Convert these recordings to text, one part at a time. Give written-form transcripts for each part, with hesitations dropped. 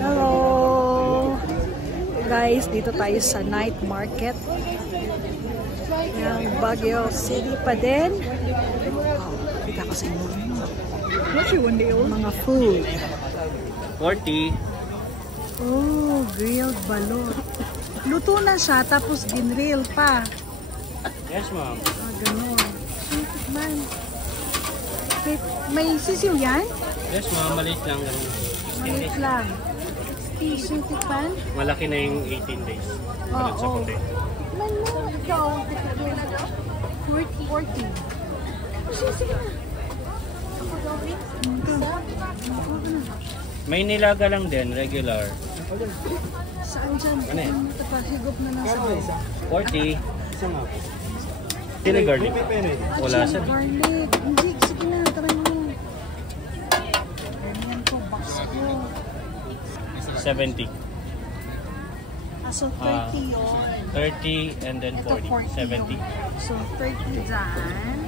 Hello! Guys, dito tayo sa night market ng Baguio City pa din. Kita ko sa inyo. Mga food. 40. Oh, grilled balot. Luto na siya, tapos ginrill pa. Yes, ma'am. Ah, ganun. Man. May sisiw yan? Yes, ma'am. Maliit lang. Maliit lang. Sweet pan? Malaki na yung 18 days. Oo. Sa puti. Man mo, ikaw. 40. Sige na. May nilaga lang din, regular. Saan dyan? Ano yan? Higop na lang sa 40. Chili garlic. Wala sa garlic. Hindi, sige na. Tara mo. Ganyan ko, box ko. 70. So 30 yun. 30 and then 40. 70. So 30 dyan.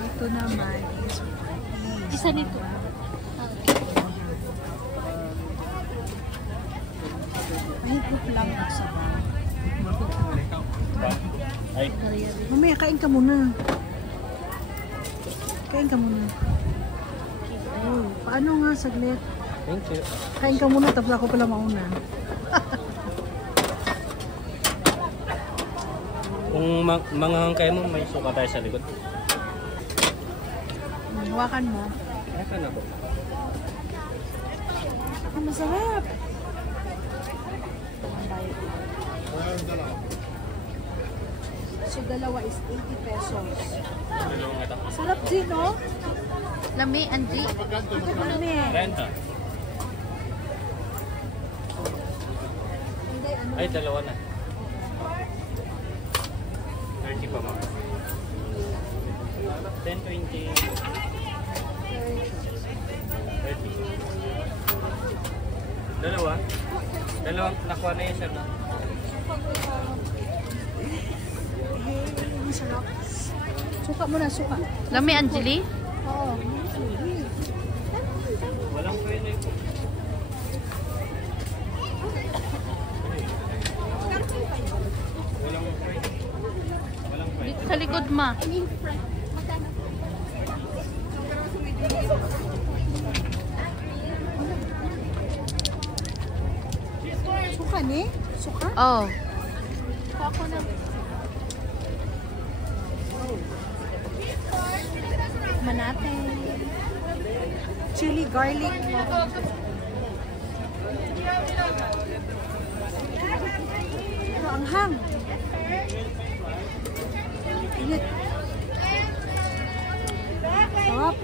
Dito naman is 40. Isa nito. Mahigop lang ako sa bag. Ay, Mamaya, kain ka muna. Kain ka muna. Oh, paano nga saglit? thank you. Kain ka muna, tapos ako pala mauna. Kung manghangkay mo, may suka tayo sa likod. Hawakan mo. Eka na po. Ah, masarap. So, dalawa is 80 pesos. Sarap din, no? Lami, Andy. Lami. Renta. Ay, dalawa na. 30 pa, ma'am. 10, 20. 30. Dalawa? Dalawang nakuha na yun, sir. Masarap. Suka mo na, suka. Lami, Angeli. Oo. Walang pwede ito. Walang pwede. Walang pwede. Dito sa likod, ma. Suka ni? Suka? Oh. Ako na. Manate. Chili garlic. Pero ang hang. Init. Sarap.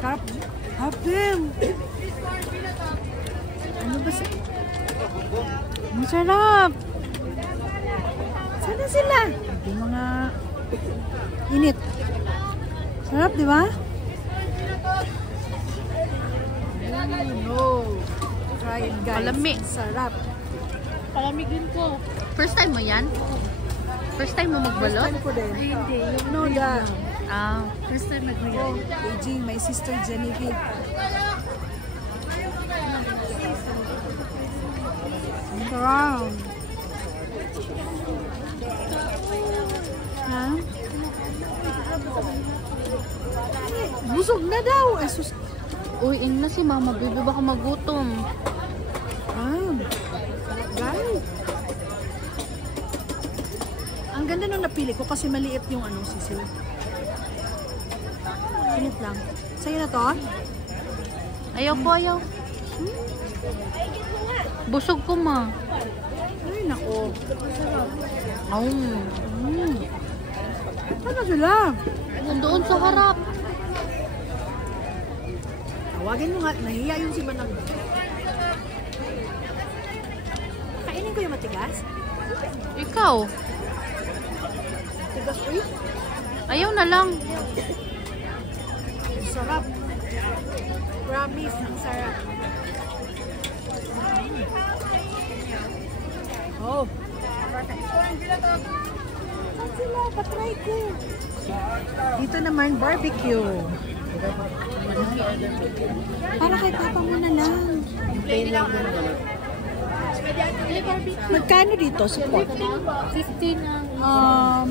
Sarap. Sarap din. Ano ba sa... Masarap. Sana sila? Yung mga init. Sarap, di ba? No. Try it, guys. Palami. Sarap. Palamigin ko. First time mo yan? First time mo First magbalot? time ko din. Ay, hindi. Yung No, da. Ah, first time Oh, Beijing, my sister Genevieve. Sarap. Ha? Busog na daw. Ay, sus... Uy, ina si mama. Baby, baka magutom. Guys. Ang ganda nung napili ko kasi maliit yung ano, sisiw. Pinit lang. Sa'yo na to? Ayaw ko, ayaw. Busog ko, ma. Ay, nako. Sarap. Ano sila? Doon sa harap. Tawagin mo nga. Nahiya yung si Manang. Kainin ko yung matigas? Ikaw. Tigas ko yun? Ayaw na lang. Sarap. Promise, ang sarap. Oh. Saan sila? Patry ko. Dito naman, barbecue. Para kay Papa mo na lang. Magkano dito? Support? 15 ang...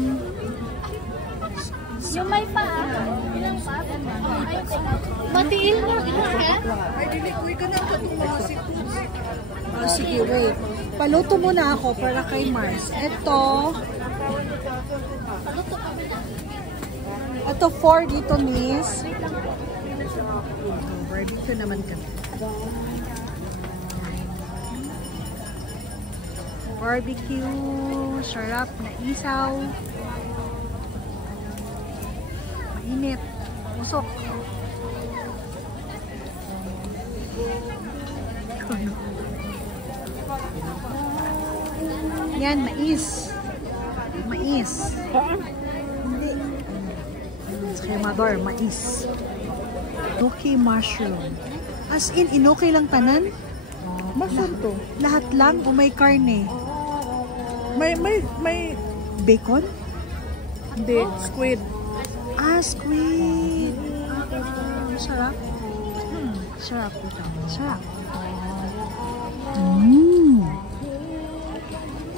Yung may pa, ilang pa? Matiil na, ilang ka? Ay, dilikoy ka na katumasi. Sige, wait. Paluto muna ako para kay Mars. Ito 4 dito, miss. Barbecue naman kami. Barbecue, sarap na isaw. Mainit, usok. Yan, mais. Mais. Hindi. Sa kremador, mais. Inoki mushroom. As in, inoki lang tanan? Mushroom to. Lahat lang o may karne? May Bacon? hindi, squid. Ah, squid. Sarap. Sarap. Sarap.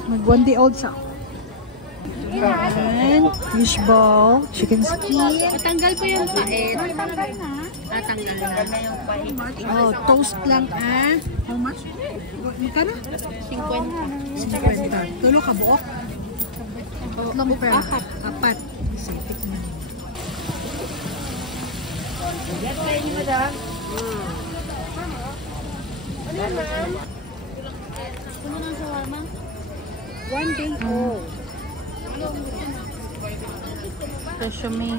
Mag 1 day old sa. And fish ball, chicken skin. Matanggal po yung pait. Matanggal na. Matanggal na yung pait. Oh, toast lang ah. How much? Magkano? 50. Tulo ka buok? Tatlong pera. Apat. Sige, tikman. Yan kayo ni madam. Ano ng shawarma? 1 day old. Sashimi.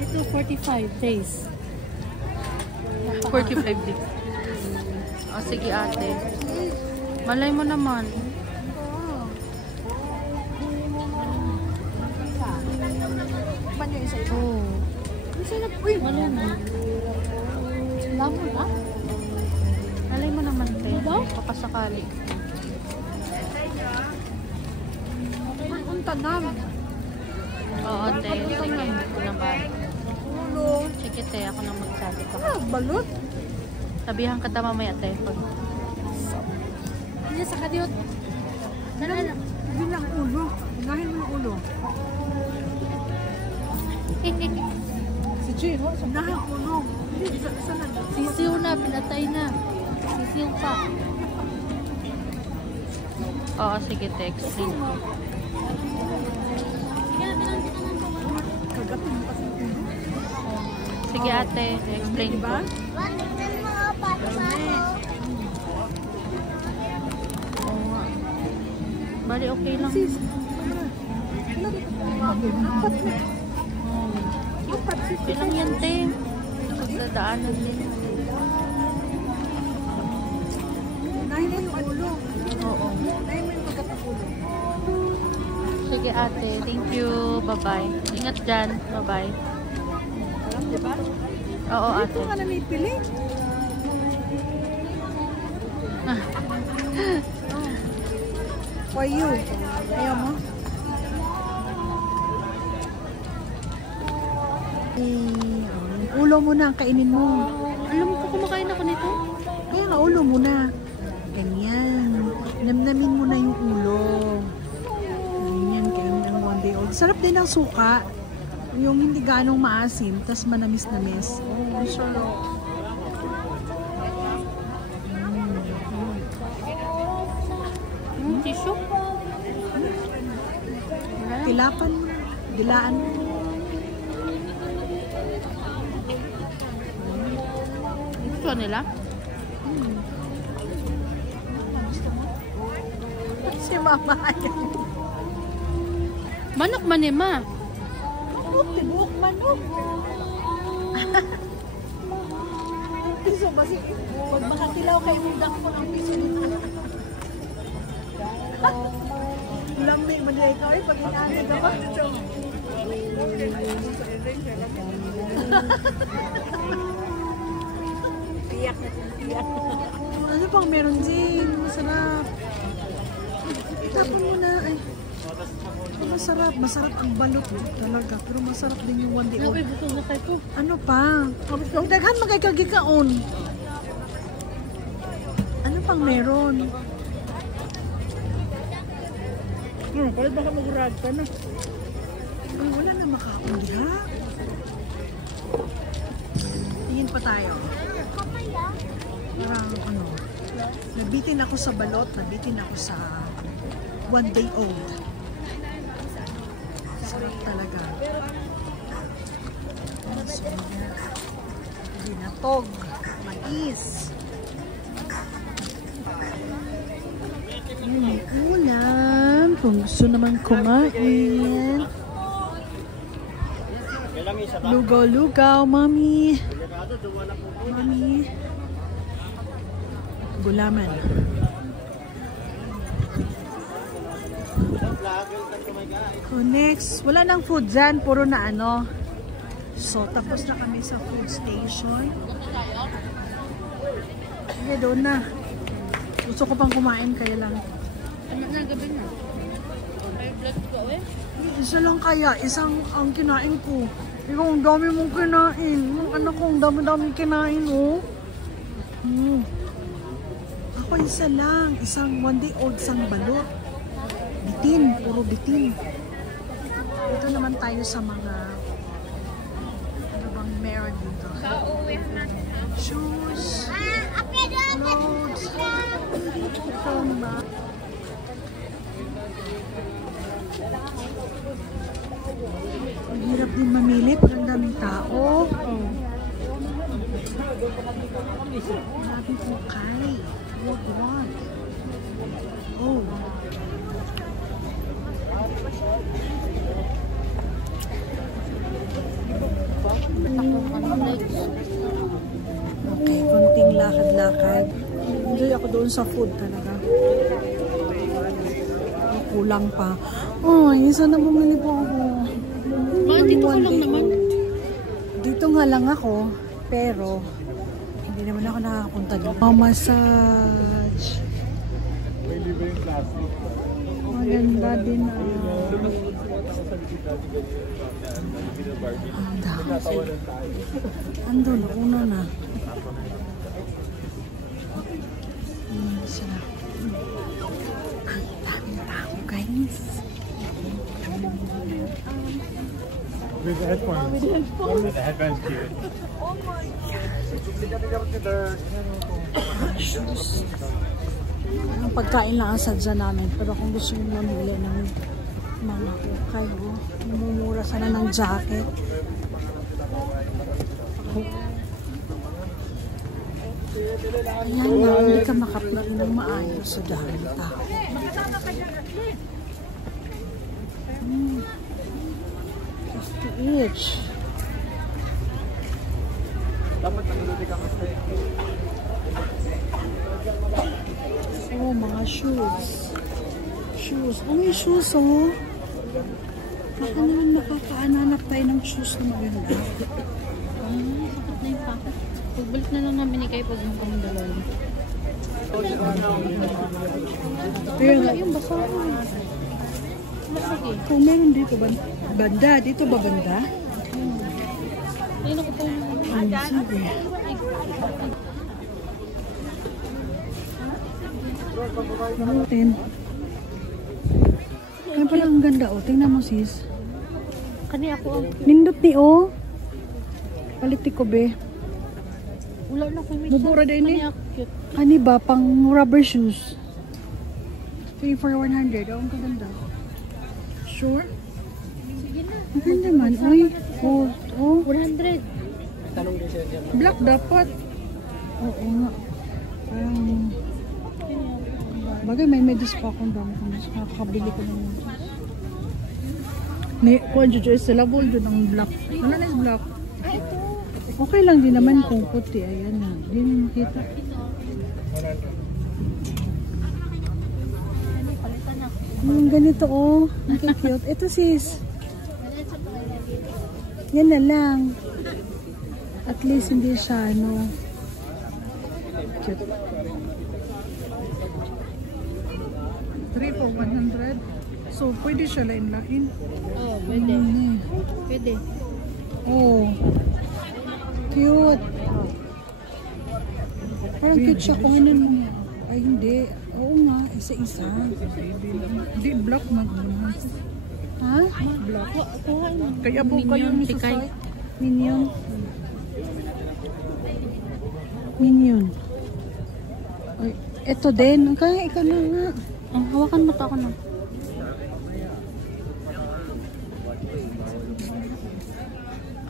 Ito 45 days. 45 days. O sige ate. Malay mo naman. Oh. Uy, malay mo. Salamat ha? Malay mo naman kayo. Papasakali. Ang tanam. Oo, te. Sige, ako naman. Sige, te. Ako na magsabi pa. Balot. Sabihan ka ta mamaya, te. Ano sa kadiyot? Hindi lang ulo. Unahin mo yung ulo. Si Jane, unahin ang ulo. Isa na. Sisiw na, pinatay na. Sisiw pa. Oo, sige, te. Explain. Sige, ate. Explain ba? Bali, okay lang. Okay lang yan, te. Sa daanan din. Unahin mo yung ulo. Oo. Unahin mo yung pagkatapulo. Sige, ate. Thank you. Bye-bye. Ingat dyan. Bye-bye. Diba? Oo, ate. Ito ka na nipili. For you. Ayaw mo? Yung ulo mo na, kainin mo. Alam ko, kumakain ako nito. Kaya nga, ulo mo na. Ganyan. Namnamin mo na yung ulo. Ganyan, kainin ang 1 day old. Sarap din ang suka. Yung hindi ganong maasim, tas manamis-namis. Oh, sarap. Tissue? Tilapan mo. Dilaan mo. Gusto nila? Si mama. Manok man eh, ma. Tibuk manok. Piso ba si? Pag makatilaw kayo ng dako ng piso nito. Lambing man nila ikaw eh. Pag inaanag ako. Tiyak na tiyak. Ano pang meron din? Masarap. Tapon mo na. Ay. Masarap. Masarap ang balot talaga. Pero masarap din yung one day old. Okay, gusto na kayo. Ano pa? Ang daghan magkagikaon. Ano pang meron? Palit baka mag-rad ka na. Ay, wala na makaon diha. Tingin pa tayo. Parang ano, nabitin ako sa balot, nabitin ako sa one day old. Sarap talaga. So, binatog, mais. Ulam. Kung gusto naman kumain. Lugaw-lugaw, mami. Mami. Gulaman. So next, wala nang food dyan. Puro na ano. So, tapos na kami sa food station. Sige, doon na. Gusto ko pang kumain, kaya lang. Ano na, gabi na. May vlog ko eh. Isa lang kaya, isang ang kinain ko. Ikaw, ang dami mong kinain. Yung anak ko, ang dami-dami kinain, oh. Ako isa lang. Isang one day old, isang balot. Bitin, puro bitin. Ito naman tayo sa mga ano bang meron dito. Shoes, clothes, ito ba? Ang hirap din mamili pag ang daming tao. Grabe po kay. Oh God. Oh. Okay, konting lakad-lakad. Enjoy ako doon sa food talaga. Kulang pa. Oh, isa na bumili po ako. Bakit dito ka lang naman? Dito nga lang ako, pero hindi naman ako nakakapunta doon. Massage. Maganda din. Andun, una na. Sila. Ang daming tao, guys. With the headphones. With the headphones cute. Shoes. Ang pagkain lang ang sadya namin. Pero kung gusto nyo mamili ng mga ukay, namumura sana ng jacket. Ayan na, hindi ka makaplari ng maayos sa dahil tao. 50 each. Oh, mga shoes. Shoes. Oh, may shoes, oh. Baka naman makakaananap tayo ng shoes na maganda. Sakit na yung packet. Pagbalik na lang namin ni Kay pag yung pang dalawa. Wala yung basa. Masagi. Kung meron dito, banda. Dito ba banda? Ayun ako po. Sige. Natin. Ay, parang ang ganda, oh. Tingnan mo, sis. Kani ako. Nindot ni, oh. Palit ko, be. Wala na kung may Mabura din, eh. Kani ako cute. Kani ba, pang rubber shoes. 3 for 100. Oh, ang ganda. Sure? Sige na. Ang ganda man. Uy. Oh, oh. 100. Black dapat. Oo nga. Parang... Bagay, may dispa akong dami kung mas makakabili ko ng kung Jojo sila bol doon ang black. Ano na yung black? Okay lang din naman kung puti. Ayan na. Hindi na makita. Ganito, oh. Ang cute. Ito, sis. Yan na lang. At least hindi siya, ano. Cute. 3 for 100. So, pwede siya lain-lain. Oh, pwede. Pwede. Oh. Cute. Parang cute siya. Kuhanan mo nga. Ay, hindi. Oo nga. Isa-isa. Hindi, black mag-black. Ha? Black. Kaya po kayo ni Susay. Minion. Minion. Ay, eto din. Kaya ikaw na nga. Hawakan mo to ako na.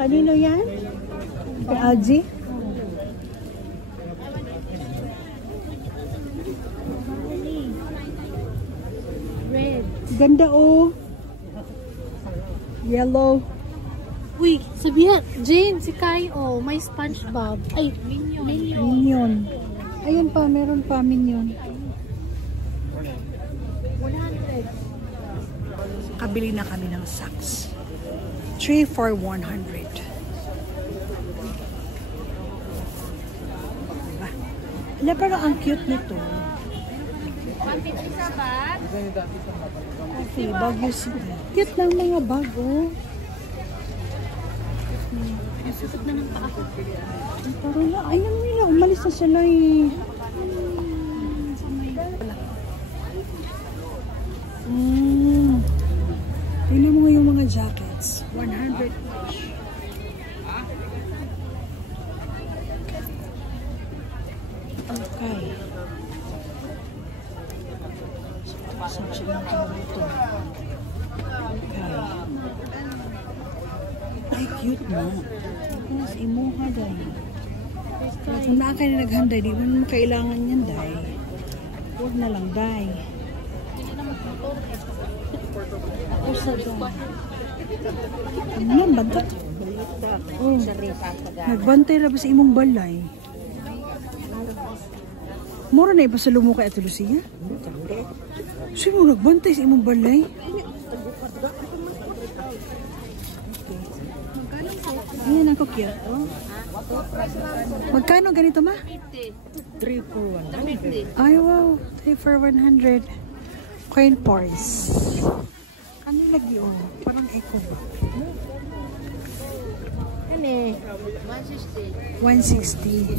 Kanino yan? Kay Algie? Red. Ganda oh. Yellow. Uy, sabihan. Jane, si Kai, oh, may SpongeBob. Ay, Minion. Minion. Ayun pa, meron pa Minion. 100. Kabili na kami ng socks. 3 for 100. Diba? Ala, pero ang cute nito. 150 sa bag. Okay, Baguio City. Cute ng mga bag, oh. Susot na ng paa ko. Pero na, ayun nila, umalis na sila eh. Tingnan mo nga yung mga jackets. 100 each. Okay. So, sila ito. Okay. Ay, cute na. Mas imuha dahil. Kung na kayo naghanday, di mo kailangan yan dahil. Huwag na lang dahil. Ako sa dahil. Ano yan, banta? Oh, nagbantay na ba sa imong balay? Mura na ipasalo mo kay Ate Lucia? Sino nagbantay sa imong balay? Ayan ako cute. Oh. Magkano ganito ma? 3 for 100. Ay wow, 3 for 100. Coin purse. Ano lagi oh? Parang eco ba? Ano eh? 160.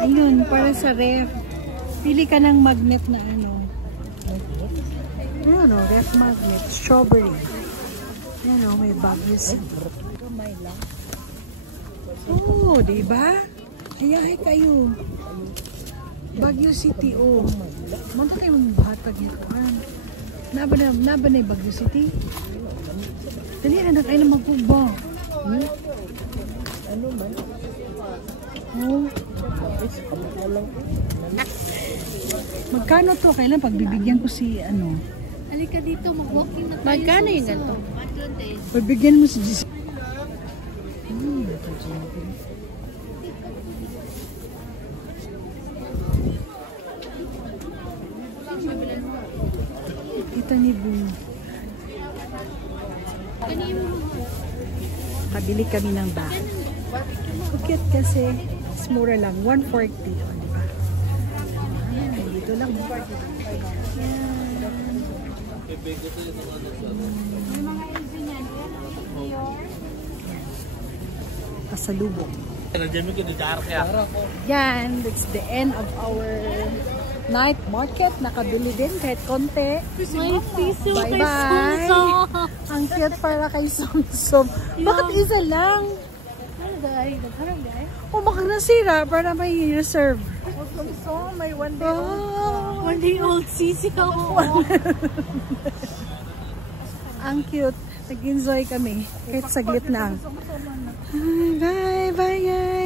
Ayun, para sa ref. Pili ka ng magnet na ano. Ano, ref magnet. Strawberry. Yan o, may Baguio City. Oh, diba? Ayahay kayo. Baguio City, oh. Manta kayo mga bahatag nito. Naba na yung Baguio City? Dali na kayo na magpuba. Ano man? Oh. Magkano to? Kailan pagbibigyan ko si ano? Halika dito, mag-walking na tayo. Magkano yung ganito? Pagbigyan mo si Jis. Kita ni Boom. Kabili kami ng bag. Cute kasi. Mura lang. 140. O, diba? Ayan, dito lang. Pasalubong. Yan, that's the end of our night market. Nakabili din kahit konti. May piso kay Bye-bye. Sumsum. Ang cute para kay Sumsum. Bakit isa lang? Ano guys? Nagharang guys? O baka nasira para may reserve. Sumsum, may one day. Oh, One day old sisi ako. ang cute. Nag-enjoy kami. Kahit saglit na. Bye, bye guys.